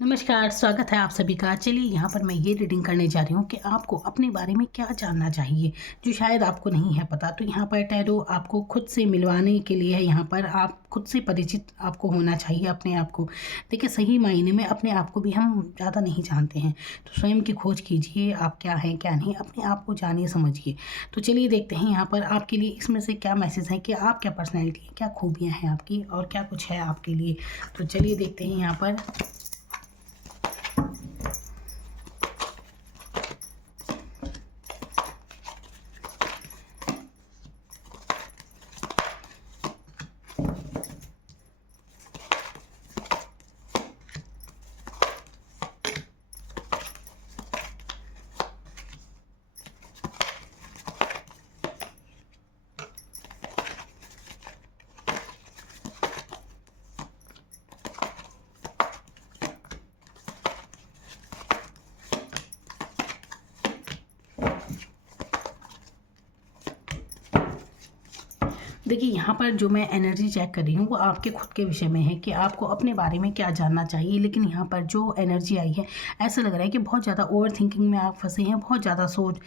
नमस्कार, स्वागत है आप सभी का। चलिए यहाँ पर मैं ये रीडिंग करने जा रही हूँ कि आपको अपने बारे में क्या जानना चाहिए, जो शायद आपको नहीं है पता। तो यहाँ पर टैरो आपको खुद से मिलवाने के लिए है। यहाँ पर आप खुद से परिचित आपको होना चाहिए अपने आप को। देखिए, सही मायने में अपने आप को भी हम ज़्यादा नहीं जानते हैं, तो स्वयं की खोज कीजिए। आप क्या हैं, क्या नहीं, अपने आप को जानिए, समझिए। तो चलिए देखते हैं यहाँ पर आपके लिए इसमें से क्या मैसेज है कि आप क्या पर्सनैलिटी है, क्या खूबियाँ हैं आपकी और क्या कुछ है आपके लिए। तो चलिए देखते हैं यहाँ पर। देखिए, यहाँ पर जो मैं एनर्जी चेक कर रही हूँ वो आपके खुद के विषय में है कि आपको अपने बारे में क्या जानना चाहिए। लेकिन यहाँ पर जो एनर्जी आई है, ऐसा लग रहा है कि बहुत ज़्यादा ओवर थिंकिंग में आप फंसे हैं, बहुत ज़्यादा सोच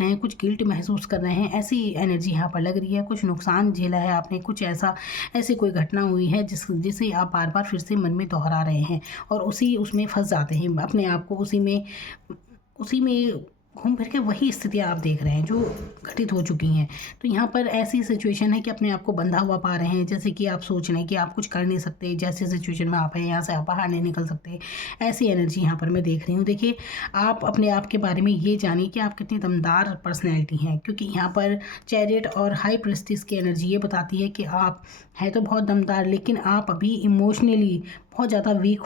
रहे हैं, कुछ गिल्ट महसूस कर रहे हैं। ऐसी एनर्जी यहाँ पर लग रही है। कुछ नुकसान झेला है आपने, कुछ ऐसी कोई घटना हुई है जिसे आप बार बार फिर से मन में दोहरा रहे हैं और उसमें फंस जाते हैं अपने आप को। उसी में घूम फिर के वही स्थितियाँ आप देख रहे हैं जो घटित हो चुकी हैं। तो यहाँ पर ऐसी सिचुएशन है कि अपने आप को बंधा हुआ पा रहे हैं, जैसे कि आप सोच रहे हैं कि आप कुछ कर नहीं सकते। जैसे सिचुएशन में आप हैं, यहाँ से आप बाहर नहीं निकल सकते। ऐसी एनर्जी यहाँ पर मैं देख रही हूँ। देखिए, आप अपने आप के बारे में ये जानिए कि आप कितनी दमदार पर्सनैलिटी हैं, क्योंकि यहाँ पर चैरियट और हाई प्रेस्टिस की एनर्जी ये बताती है कि आप हैं तो बहुत दमदार, लेकिन आप अभी इमोशनली बहुत ज़्यादा वीक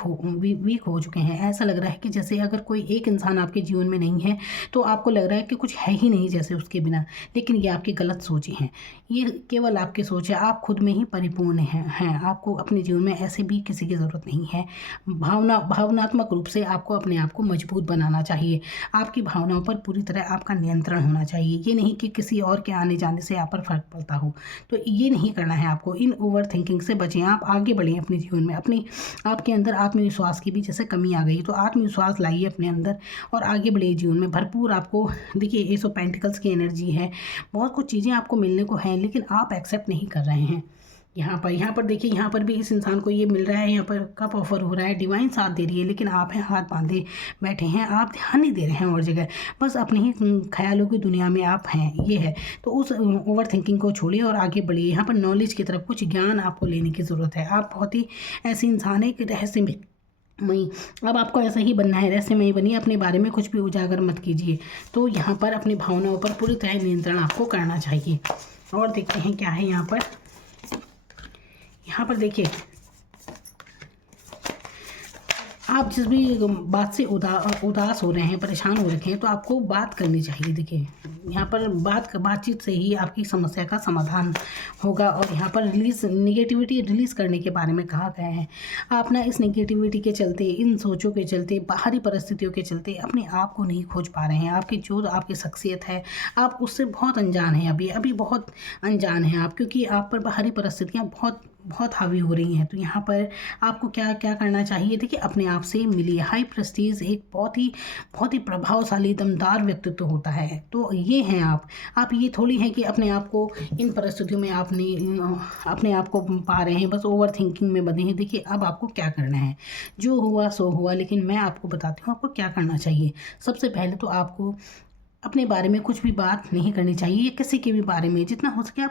हो चुके हैं। ऐसा लग रहा है कि जैसे अगर कोई एक इंसान आपके जीवन में नहीं है तो आपको लग रहा है कि कुछ है ही नहीं जैसे उसके बिना। लेकिन ये आपकी गलत सोचें हैं, ये केवल आपकी सोच है। आप खुद में ही परिपूर्ण हैं। आपको अपने जीवन में ऐसे भी किसी की ज़रूरत नहीं है। भावनात्मक रूप से आपको अपने आप को मजबूत बनाना चाहिए। आपकी भावनाओं पर पूरी तरह आपका नियंत्रण होना चाहिए। ये नहीं कि किसी और के आने जाने से आप पर फ़र्क पड़ता हो। तो ये नहीं करना है आपको। इन ओवर थिंकिंग से बचें, आप आगे बढ़ें अपने जीवन में। आपके अंदर आत्मविश्वास की भी जैसे कमी आ गई, तो आत्मविश्वास लाइए अपने अंदर और आगे बढ़िए जीवन में भरपूर। आपको देखिए, एस ऑफ पेंटिकल्स की एनर्जी है। बहुत कुछ चीज़ें आपको मिलने को हैं, लेकिन आप एक्सेप्ट नहीं कर रहे हैं। यहाँ पर देखिए, यहाँ पर भी इस इंसान को ये मिल रहा है, यहाँ पर कप ऑफर हो रहा है, डिवाइन साथ दे रही है, लेकिन आप हैं हाथ बांधे बैठे हैं। आप ध्यान नहीं दे रहे हैं और जगह, बस अपने ही ख्यालों की दुनिया में आप हैं, ये है। तो उस ओवर थिंकिंग को छोड़िए और आगे बढ़िए। यहाँ पर नॉलेज की तरफ, कुछ ज्ञान आपको लेने की ज़रूरत है। आप बहुत ही ऐसे इंसान है कि रहस्य में मई अब आपको ऐसा ही बनना है, रहस्यमयी बनिए। अपने बारे में कुछ भी उजागर मत कीजिए। तो यहाँ पर अपनी भावनाओं पर पूरी तरह नियंत्रण आपको करना चाहिए। और देखते हैं क्या है यहाँ पर देखिए, आप जिस भी बात से उदास हो रहे हैं, परेशान हो रखे हैं, तो आपको बात करनी चाहिए। देखिए, यहाँ पर बातचीत से ही आपकी समस्या का समाधान होगा। और यहाँ पर निगेटिविटी रिलीज़ करने के बारे में कहा गया है। आप ना इस निगेटिविटी के चलते, इन सोचों के चलते, बाहरी परिस्थितियों के चलते अपने आप को नहीं खोज पा रहे हैं। आपकी शख्सियत है, आप उससे बहुत अनजान हैं। अभी बहुत अनजान हैं आप, क्योंकि आप पर बाहरी परिस्थितियाँ बहुत बहुत हावी हो रही हैं। तो यहाँ पर आपको क्या क्या करना चाहिए। देखिए, अपने आप से मिलिए। हाई प्रेस्टीज एक बहुत ही प्रभावशाली दमदार व्यक्तित्व होता है। तो ये हैं आप ये थोड़ी हैं कि अपने आप को इन परिस्थितियों में अपने आप को पा रहे हैं, बस ओवर थिंकिंग में बंधे हैं। देखिए, अब आपको क्या करना है। जो हुआ सो हुआ, लेकिन मैं आपको बताती हूँ आपको क्या करना चाहिए। सबसे पहले तो आपको अपने बारे में कुछ भी बात नहीं करनी चाहिए, या किसी के भी बारे में। जितना हो सके आप